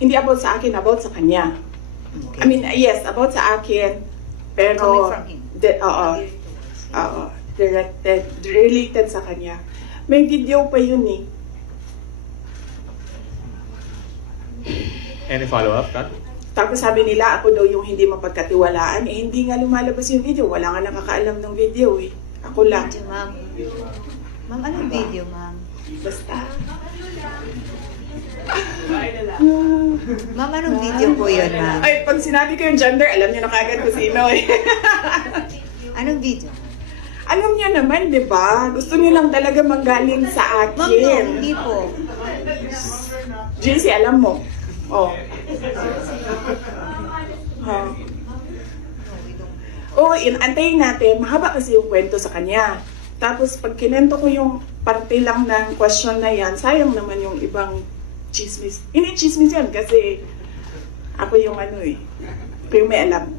Hindi about sa akin, about sa kanya. Okay. I mean, yes, about sa akin, pero Coming from him. Oo, related sa kanya. May video pa yun eh. Any follow-up, Kat? Tapos sabi nila, ako daw yung hindi mapagkatiwalaan. Eh, hindi nga lumalabas yung video. Wala nga nakakaalam ng video eh. Ako lang. Video, ma'am. Ma'am, anong video, ma'am? Basta. Ma'am, anong video po yun, ma'am? Ay, pag sinabi ko yung gender, alam niyo na kagad kung sino eh. Anong video? Alam niyo naman, di ba? Gusto niyo lang talaga manggaling sa akin. Ma'am, no, hindi po. JC, alam mo. Oh. Huh. Oo, antayin natin. Mahaba kasi yung kwento sa kanya. Tapos pag kinento ko yung parte lang ng question na yan, sayang naman yung ibang chismis. Hindi chismis yan kasi ako yung ano eh. Ako yung may alam.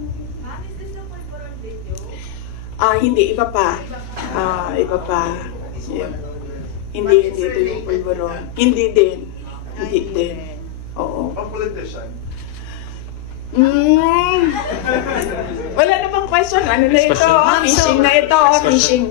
Hindi. Iba pa. Iba pa. Yeah. Hindi ito yung pulburon. Hindi din. Hindi din. Oo. Ang politician. Wala na bang question? Ano na ito? Question. Fishing na ito. Next question. Fishing.